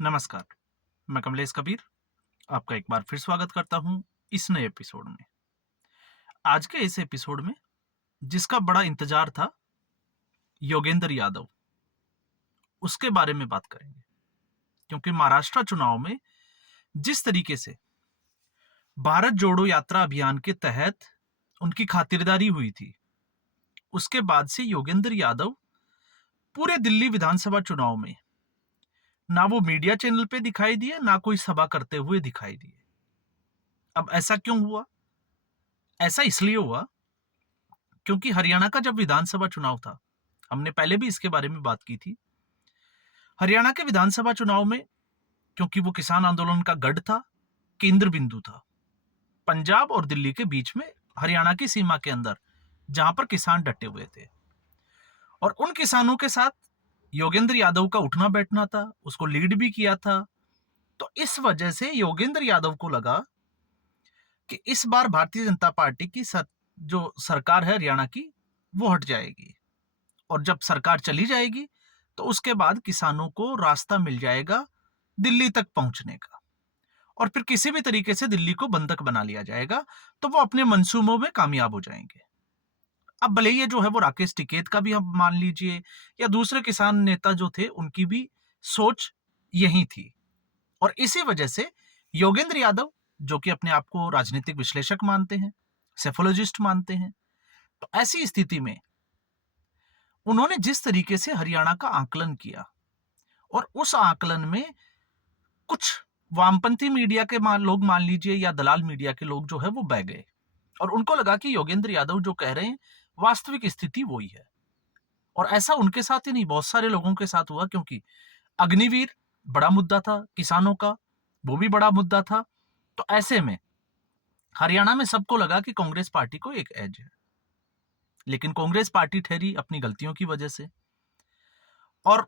नमस्कार, मैं कमलेश कबीर आपका एक बार फिर स्वागत करता हूं इस नए एपिसोड में। आज के इस एपिसोड में जिसका बड़ा इंतजार था, योगेंद्र यादव, उसके बारे में बात करेंगे। क्योंकि महाराष्ट्र चुनाव में जिस तरीके से भारत जोड़ो यात्रा अभियान के तहत उनकी खातिरदारी हुई थी, उसके बाद से योगेंद्र यादव पूरे दिल्ली विधानसभा चुनाव में ना वो मीडिया चैनल पे दिखाई दिए, ना कोई सभा करते हुए दिखाई दिए। अब ऐसा क्यों हुआ? ऐसा इसलिए हुआ क्योंकि हरियाणा का जब विधानसभा चुनाव था, हमने पहले भी इसके बारे में बात की थी। हरियाणा के विधानसभा चुनाव में क्योंकि वो किसान आंदोलन का गढ़ था, केंद्र बिंदु था, पंजाब और दिल्ली के बीच में, हरियाणा की सीमा के अंदर, जहां पर किसान डटे हुए थे, और उन किसानों के साथ योगेंद्र यादव का उठना बैठना था, उसको लीड भी किया था। तो इस वजह से योगेंद्र यादव को लगा कि इस बार भारतीय जनता पार्टी की जो सरकार है हरियाणा की, वो हट जाएगी, और जब सरकार चली जाएगी तो उसके बाद किसानों को रास्ता मिल जाएगा दिल्ली तक पहुंचने का, और फिर किसी भी तरीके से दिल्ली को बंधक बना लिया जाएगा, तो वो अपने मंसूबों में कामयाब हो जाएंगे। अब भले ये जो है वो राकेश टिकैत का भी हम मान लीजिए, या दूसरे किसान नेता जो थे उनकी भी सोच यही थी। और इसी वजह से योगेंद्र यादव, जो कि अपने आप को राजनीतिक विश्लेषक मानते हैं, सेफोलॉजिस्ट मानते हैं, तो ऐसी स्थिति में उन्होंने जिस तरीके से हरियाणा का आकलन किया, और उस आकलन में कुछ वामपंथी मीडिया के लोग मान लीजिए, या दलाल मीडिया के लोग जो है वो बह गए, और उनको लगा कि योगेंद्र यादव जो कह रहे हैं वास्तविक स्थिति वही है। और ऐसा उनके साथ ही नहीं, बहुत सारे लोगों के साथ हुआ, क्योंकि अग्निवीर बड़ा मुद्दा था किसानों का, वो भी बड़ा मुद्दा था। तो ऐसे में हरियाणा में सबको लगा कि कांग्रेस पार्टी को एक एज है, लेकिन कांग्रेस पार्टी ठहरी अपनी गलतियों की वजह से। और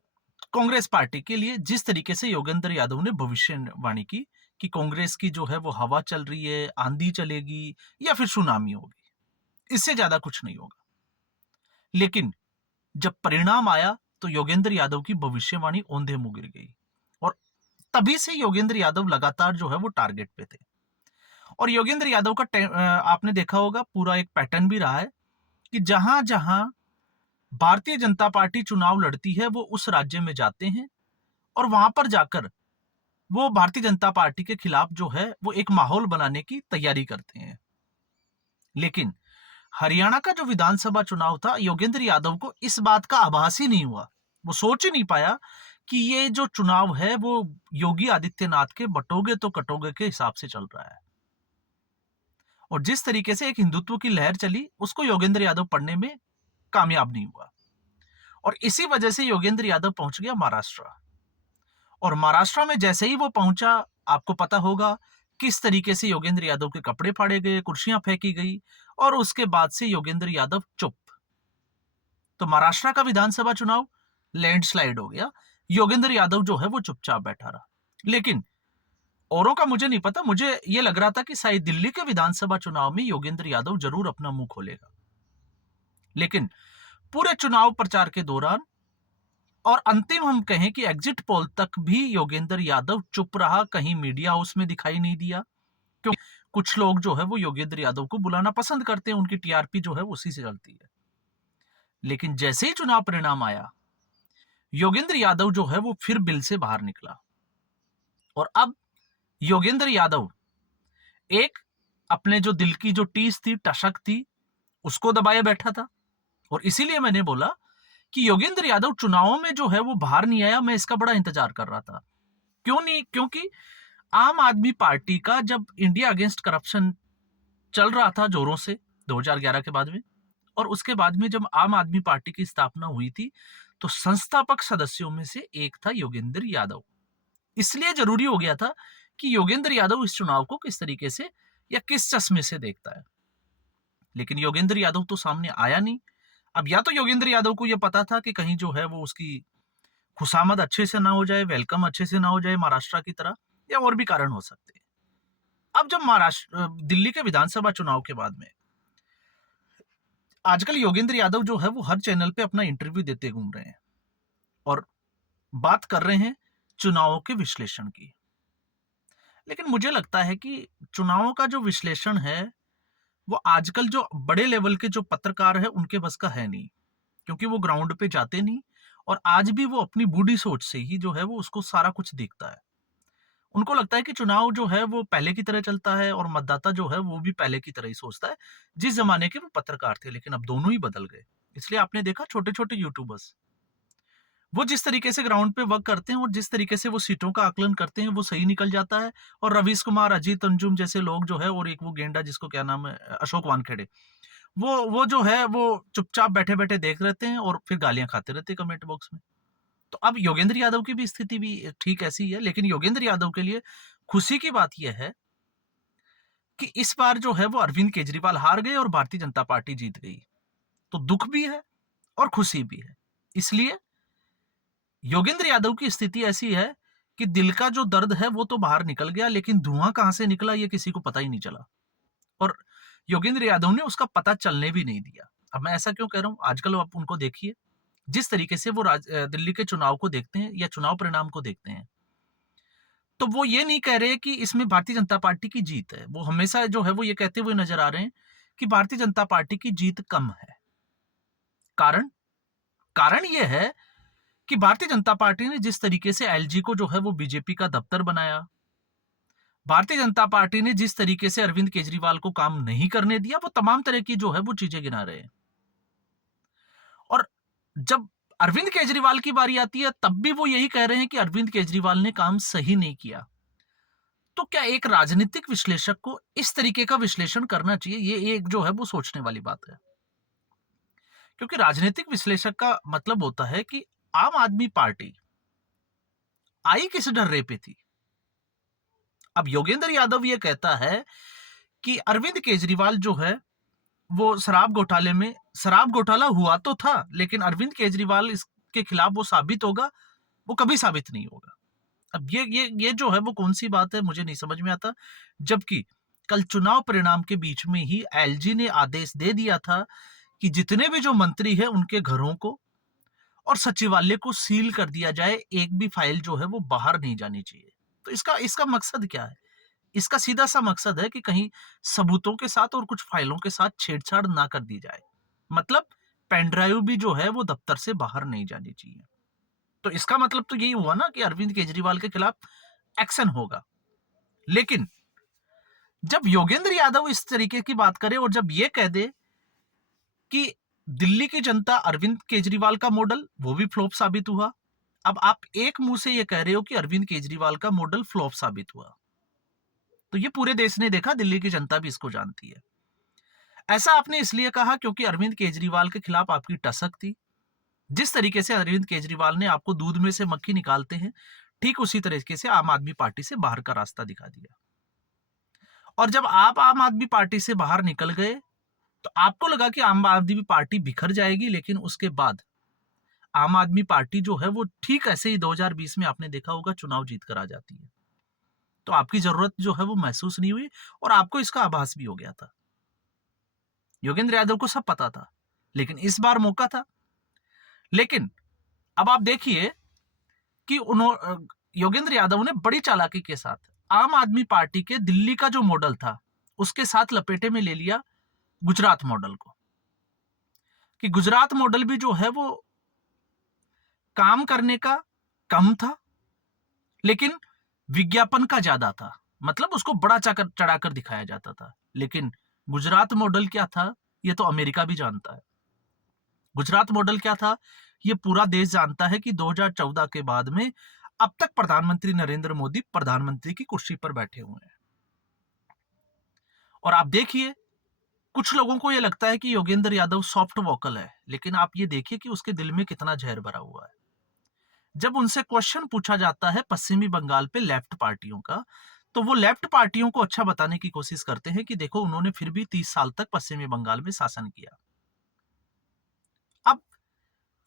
कांग्रेस पार्टी के लिए जिस तरीके से योगेंद्र यादव ने भविष्यवाणी की कि कांग्रेस की जो है वो हवा चल रही है, आंधी चलेगी या फिर सुनामी होगी, इससे ज्यादा कुछ नहीं होगा। लेकिन जब परिणाम आया तो योगेंद्र यादव की भविष्यवाणी औंधे मुंह गिर गई, और तभी से योगेंद्र यादव लगातार जो है वो टारगेट पे थे। और योगेंद्र यादव का आपने देखा होगा पूरा एक पैटर्न भी रहा है कि जहां जहां भारतीय जनता पार्टी चुनाव लड़ती है वो उस राज्य में जाते हैं, और वहां पर जाकर वो भारतीय जनता पार्टी के खिलाफ जो है वो एक माहौल बनाने की तैयारी करते हैं। लेकिन हरियाणा का जो विधानसभा चुनाव था, योगेंद्र यादव को इस बात का आभास ही नहीं हुआ, वो सोच ही नहीं पाया कि ये जो चुनाव है वो योगी आदित्यनाथ के बटोगे तो कटोगे के हिसाब से चल रहा है। और जिस तरीके से एक हिंदुत्व की लहर चली, उसको योगेंद्र यादव पढ़ने में कामयाब नहीं हुआ, और इसी वजह से योगेंद्र यादव पहुंच गया महाराष्ट्र। और महाराष्ट्र में जैसे ही वो पहुंचा, आपको पता होगा किस तरीके से योगेंद्र यादव के कपड़े फाड़े गए, कुर्सियां फेंकी गई, और उसके बाद से योगेंद्र यादव चुप। तो महाराष्ट्र का विधानसभा चुनाव लैंडस्लाइड हो गया, योगेंद्र यादव जो है वो चुपचाप बैठा रहा। लेकिन औरों का मुझे नहीं पता, मुझे ये लग रहा था कि शायद दिल्ली के विधानसभा चुनाव में योगेंद्र यादव जरूर अपना मुंह खोलेगा। लेकिन पूरे चुनाव प्रचार के दौरान, और अंतिम हम कहें कि एग्जिट पोल तक भी, योगेंद्र यादव चुप रहा, कहीं मीडिया हाउस में दिखाई नहीं दिया। क्योंकि कुछ लोग जो है वो योगेंद्र यादव को बुलाना पसंद करते हैं, उनकी टीआरपी जो है उसी से चलती है। लेकिन जैसे ही चुनाव परिणाम आया, योगेंद्र यादव जो है वो फिर बिल से बाहर निकला, और अब योगेंद्र यादव एक अपने जो दिल की जो टीस थी, टशक थी, उसको दबाए बैठा था। और इसीलिए मैंने बोला कि योगेंद्र यादव चुनावों में जो है वो बाहर नहीं आया, मैं इसका बड़ा इंतजार कर रहा था। क्यों नहीं? क्योंकि आम आदमी पार्टी का जब इंडिया अगेंस्ट करप्शन चल रहा था जोरों से 2011 के बाद में, और उसके बाद में जब आम आदमी पार्टी की स्थापना हुई थी, तो संस्थापक सदस्यों में से एक था योगेंद्र यादव। इसलिए जरूरी हो गया था कि योगेंद्र यादव इस चुनाव को किस तरीके से या किस चश्मे से देखता है। लेकिन योगेंद्र यादव तो सामने आया नहीं। अब या तो योगेंद्र यादव को यह पता था कि कहीं जो है वो उसकी खुशामद अच्छे से ना हो जाए, वेलकम अच्छे से ना हो जाए महाराष्ट्र की तरह, या और भी कारण हो सकते हैं। अब जब दिल्ली के विधानसभा चुनाव के बाद में, आजकल योगेंद्र यादव जो है वो हर चैनल पे अपना इंटरव्यू देते घूम रहे हैं, और बात कर रहे हैं चुनावों के विश्लेषण की। लेकिन मुझे लगता है कि चुनावों का जो विश्लेषण है, वो आजकल जो बड़े लेवल के जो पत्रकार हैं, उनके बस का है नहीं। क्योंकि वो ग्राउंड पे जाते नहीं और आज भी वो अपनी बूढ़ी सोच से ही जो है वो उसको सारा कुछ देखता है। उनको लगता है कि चुनाव जो है वो पहले की तरह चलता है और मतदाता जो है वो भी पहले की तरह ही सोचता है, जिस ज़माने के वो पत्रकार थे, लेकिन अब दोनों ही बदल गए। इसलिए आपने देखा छोटे-छोटे यूट्यूबर्स, वो जिस तरीके से ग्राउंड पे वर्क करते हैं और जिस तरीके से वो सीटों का आकलन करते हैं, वो सही निकल जाता है और रवीश कुमार, अजीत अंजुम जैसे लोग जो है और एक वो गेंडा जिसको क्या नाम है अशोक वानखेड़े, वो जो है वो चुपचाप बैठे-बैठे देख लेते हैं और फिर गालियाँ खाते रहते हैं कमेंट बॉक्स में। तो अब योगेंद्र यादव की भी स्थिति भी ठीक ऐसी ही है, लेकिन योगेंद्र यादव के लिए खुशी की बात यह है कि इस बार जो है वो अरविंद केजरीवाल हार गए और भारतीय जनता पार्टी जीत गई। तो दुख भी है और खुशी भी है। इसलिए योगेंद्र यादव की स्थिति ऐसी है कि दिल का जो दर्द है वो तो बाहर निकल गया, लेकिन धुआं कहां से निकला ये किसी को पता ही नहीं चला और योगेंद्र यादव ने उसका पता चलने भी नहीं दिया। अब मैं ऐसा क्यों कह रहा हूं, आजकल आप उनको देखिए, जिस तरीके से वो दिल्ली के चुनाव को देखते हैं या चुनाव परिणाम को देखते हैं, तो वो ये नहीं कह रहे कि इसमें भारतीय जनता पार्टी की जीत है। वो हमेशा जो है वो ये कहते हुए नजर आ रहे हैं कि भारतीय जनता पार्टी की जीत कम है। कारण कारण ये है कि भारतीय जनता पार्टी ने जिस तरीके से एलजी को जो है वो बीजेपी का दफ्तर बनाया, भारतीय जनता पार्टी ने जिस तरीके से अरविंद केजरीवाल को काम नहीं करने दिया, वो तमाम तरह की जो है वो चीजें गिना रहे हैं। और जब अरविंद केजरीवाल की बारी आती है तब भी वो यही कह रहे हैं कि अरविंद केजरीवाल ने काम सही नहीं किया। तो क्या एक राजनीतिक विश्लेषक को इस तरीके का विश्लेषण करना चाहिए? ये एक जो है वो सोचने वाली बात है। क्योंकि राजनीतिक विश्लेषक का मतलब होता है कि आम आदमी पार्टी आई किस डर्रे पे थी। अब योगेंद्र यादव ये कहता है कि अरविंद केजरीवाल जो है वो शराब घोटाला हुआ तो था, लेकिन अरविंद केजरीवाल इसके खिलाफ वो साबित होगा, वो कभी साबित नहीं होगा। अब ये जो है वो कौन सी बात है मुझे नहीं समझ में आता। जबकि कल चुनाव परिणाम के बीच में ही एलजी ने आदेश दे दिया था कि जितने भी जो मंत्री हैं उनके घरों को और सचिवालय को सील कर दिया जाए, एक भी फाइल जो है वो बाहर नहीं जानी चाहिए। तो इसका इसका मकसद क्या है? इसका सीधा सा मकसद है कि कहीं सबूतों के साथ और कुछ फाइलों के साथ छेड़छाड़ ना कर दी जाए। मतलब पेन ड्राइव भी जो है वो दफ्तर से बाहर नहीं जानी चाहिए। तो इसका मतलब तो यही हुआ ना कि अरविंद केजरीवाल के खिलाफ एक्शन होगा। लेकिन जब योगेंद्र यादव इस तरीके की बात करे और जब ये कह दे कि दिल्ली की जनता अरविंद केजरीवाल का मॉडल वो भी फ्लॉप साबित हुआ, अब आप एक मुंह से ये कह रहे हो कि अरविंद केजरीवाल का मॉडल फ्लॉप साबित हुआ, तो ये पूरे देश ने देखा, दिल्ली की जनता भी इसको जानती है। ऐसा आपने इसलिए कहा क्योंकि अरविंद केजरीवाल के खिलाफ आपकी टसक थी। जिस तरीके से अरविंद केजरीवाल ने आपको दूध में से मक्खी निकालते हैं, ठीक उसी तरीके से आम आदमी पार्टी से बाहर का रास्ता दिखा दिया। और जब आप आम आदमी पार्टी से बाहर निकल गए तो आपको लगा कि आम आदमी पार्टी बिखर जाएगी, लेकिन उसके बाद आम आदमी पार्टी जो है वो ठीक ऐसे ही 2020 में आपने देखा होगा चुनाव जीत कर आ जाती है। तो आपकी जरूरत जो है वो महसूस नहीं हुई और आपको इसका आभास भी हो गया था। योगेंद्र यादव को सब पता था, लेकिन इस बार मौका था। लेकिन अब आप देखिए कि योगेंद्र यादव ने बड़ी चालाकी के साथ आम आदमी पार्टी के दिल्ली का जो मॉडल था उसके साथ लपेटे में ले लिया गुजरात मॉडल को, कि गुजरात मॉडल भी जो है वो काम करने का कम था, लेकिन विज्ञापन का ज्यादा था। मतलब उसको बड़ा चढ़ाकर दिखाया जाता था। लेकिन गुजरात मॉडल क्या था ये तो अमेरिका भी जानता है। गुजरात मॉडल क्या था ये पूरा देश जानता है कि 2014 के बाद में अब तक प्रधानमंत्री नरेंद्र मोदी प्रधानमंत्री की कुर्सी पर बैठे हुए हैं। और आप देखिए, कुछ लोगों को यह लगता है कि योगेंद्र यादव सॉफ्ट वोकल है, लेकिन आप ये देखिए कि उसके दिल में कितना जहर भरा हुआ है। जब उनसे क्वेश्चन पूछा जाता है पश्चिमी बंगाल पे लेफ्ट पार्टियों का, तो वो लेफ्ट पार्टियों को अच्छा बताने की कोशिश करते हैं कि देखो उन्होंने फिर भी 30 साल तक पश्चिमी बंगाल में शासन किया। अब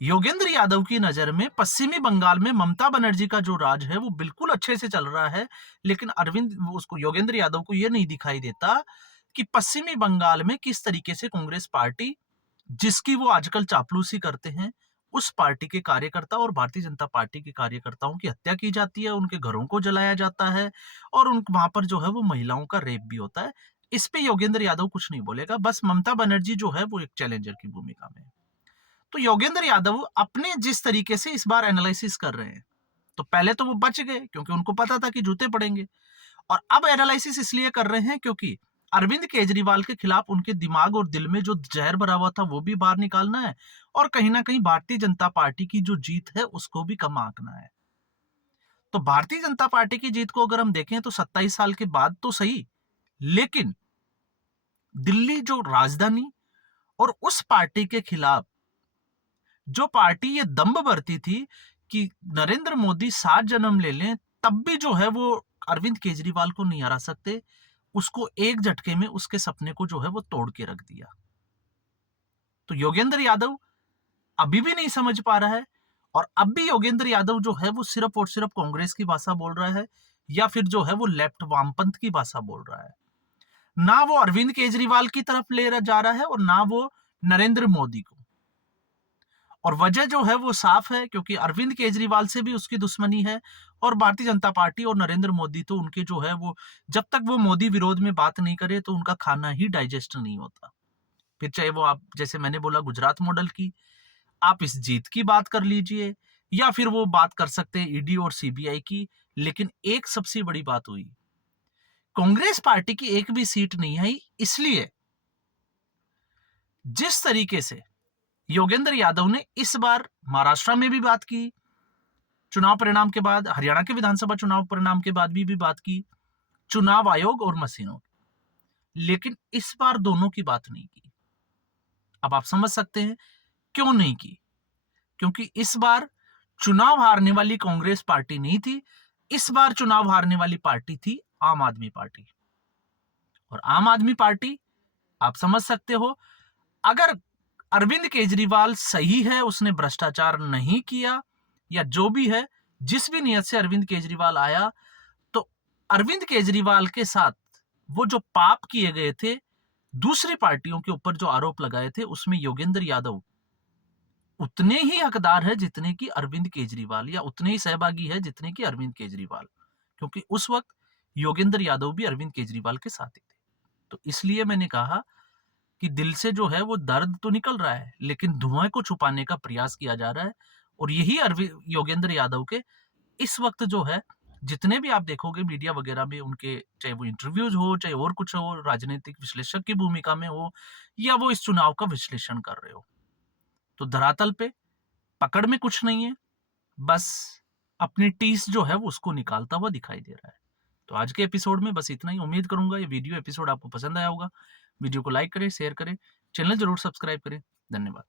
योगेंद्र यादव की नजर में पश्चिमी बंगाल में ममता बनर्जी का जो राज है वो बिल्कुल अच्छे से चल रहा है, लेकिन उसको योगेंद्र यादव को यह नहीं दिखाई देता कि पश्चिमी बंगाल में किस तरीके से कांग्रेस पार्टी, जिसकी वो आजकल चापलूसी करते हैं, उस पार्टी के कार्यकर्ता और भारतीय जनता पार्टी के कार्यकर्ताओं की हत्या की जाती है, उनके घरों को जलाया जाता है और वहां पर जो है वो महिलाओं का रेप भी होता है। इस पे योगेंद्र यादव कुछ नहीं बोलेगा, बस ममता बनर्जी जो है वो एक चैलेंजर की भूमिका में है। तो योगेंद्र यादव अपने जिस तरीके से इस बार एनालिसिस कर रहे हैं, तो पहले तो वो बच गए क्योंकि उनको पता था कि जूते पड़ेंगे, और अब एनालिसिस इसलिए कर रहे हैं क्योंकि अरविंद केजरीवाल के खिलाफ उनके दिमाग और दिल में जो जहर भरा हुआ था वो भी बाहर निकालना है, और कहीं ना कहीं भारतीय जनता पार्टी की जो जीत है उसको भी कम आंकना है। तो भारतीय जनता पार्टी की जीत को अगर हम देखें तो 27 साल के बाद तो सही, लेकिन दिल्ली जो राजधानी और उस पार्टी के खिलाफ जो पार्टी ये दम्भ भरती थी कि नरेंद्र मोदी 7 जन्म ले लें तब भी जो है वो अरविंद केजरीवाल को नहीं हरा सकते, उसको एक झटके में उसके सपने को जो है वो तोड़ के रख दिया। तो योगेंद्र यादव अभी भी नहीं समझ पा रहा है, और अब भी योगेंद्र यादव जो है वो सिर्फ और सिर्फ कांग्रेस की भाषा बोल रहा है, या फिर जो है वो लेफ्ट वामपंथ की भाषा बोल रहा है। ना वो अरविंद केजरीवाल की तरफ ले जा रहा है और ना वो नरेंद्र मोदी को। और वजह जो है वो साफ है, क्योंकि अरविंद केजरीवाल से भी उसकी दुश्मनी है, और भारतीय जनता पार्टी और नरेंद्र मोदी तो उनके जो है वो जब तक वो मोदी विरोध में बात नहीं करे तो उनका खाना ही डाइजेस्ट नहीं होता। फिर चाहे वो आप जैसे मैंने बोला गुजरात मॉडल की, आप इस जीत की बात कर लीजिए, या फिर वो बात कर सकते हैं ईडी और सीबीआई की। लेकिन एक सबसे बड़ी बात हुई, कांग्रेस पार्टी की एक भी सीट नहीं आई, इसलिए जिस तरीके से योगेंद्र यादव ने इस बार महाराष्ट्र में भी बात की, चुनाव परिणाम के बाद हरियाणा के विधानसभा चुनाव परिणाम के बाद भी बात की, चुनाव आयोग और मशीनों, लेकिन इस बार दोनों की बात नहीं की। अब आप समझ सकते हैं क्यों नहीं की, क्योंकि इस बार चुनाव हारने वाली कांग्रेस पार्टी नहीं थी, इस बार चुनाव हारने वाली पार्टी थी आम आदमी पार्टी। और आम आदमी पार्टी आप समझ सकते हो, अगर अरविंद केजरीवाल सही है, उसने भ्रष्टाचार नहीं किया, या जो भी है, जिस भी नियत से अरविंद केजरीवाल आया, तो अरविंद केजरीवाल के साथ वो जो पाप किए गए थे, दूसरी पार्टियों के ऊपर जो आरोप लगाए थे, उसमें योगेंद्र यादव उतने ही हकदार है जितने की अरविंद केजरीवाल, या उतने ही सहभागी है जितने की अरविंद केजरीवाल, क्योंकि उस वक्त योगेंद्र यादव भी अरविंद केजरीवाल के साथ ही थे। तो इसलिए मैंने कहा कि दिल से जो है वो दर्द तो निकल रहा है, लेकिन धुएं को छुपाने का प्रयास किया जा रहा है। और यही योगेंद्र यादव के इस वक्त जो है, जितने भी आप देखोगे मीडिया वगैरह में उनके, चाहे वो इंटरव्यूज हो, चाहे और कुछ हो, राजनीतिक विश्लेषक की भूमिका में हो, या वो इस चुनाव का विश्लेषण कर रहे हो, तो धरातल पे पकड़ में कुछ नहीं है, बस अपनी टीस जो है वो उसको निकालता हुआ दिखाई दे रहा है। तो आज के एपिसोड में बस इतना ही। उम्मीद करूंगा ये वीडियो एपिसोड आपको पसंद आया होगा। वीडियो को लाइक करें, शेयर करें, चैनल जरूर सब्सक्राइब करें। धन्यवाद।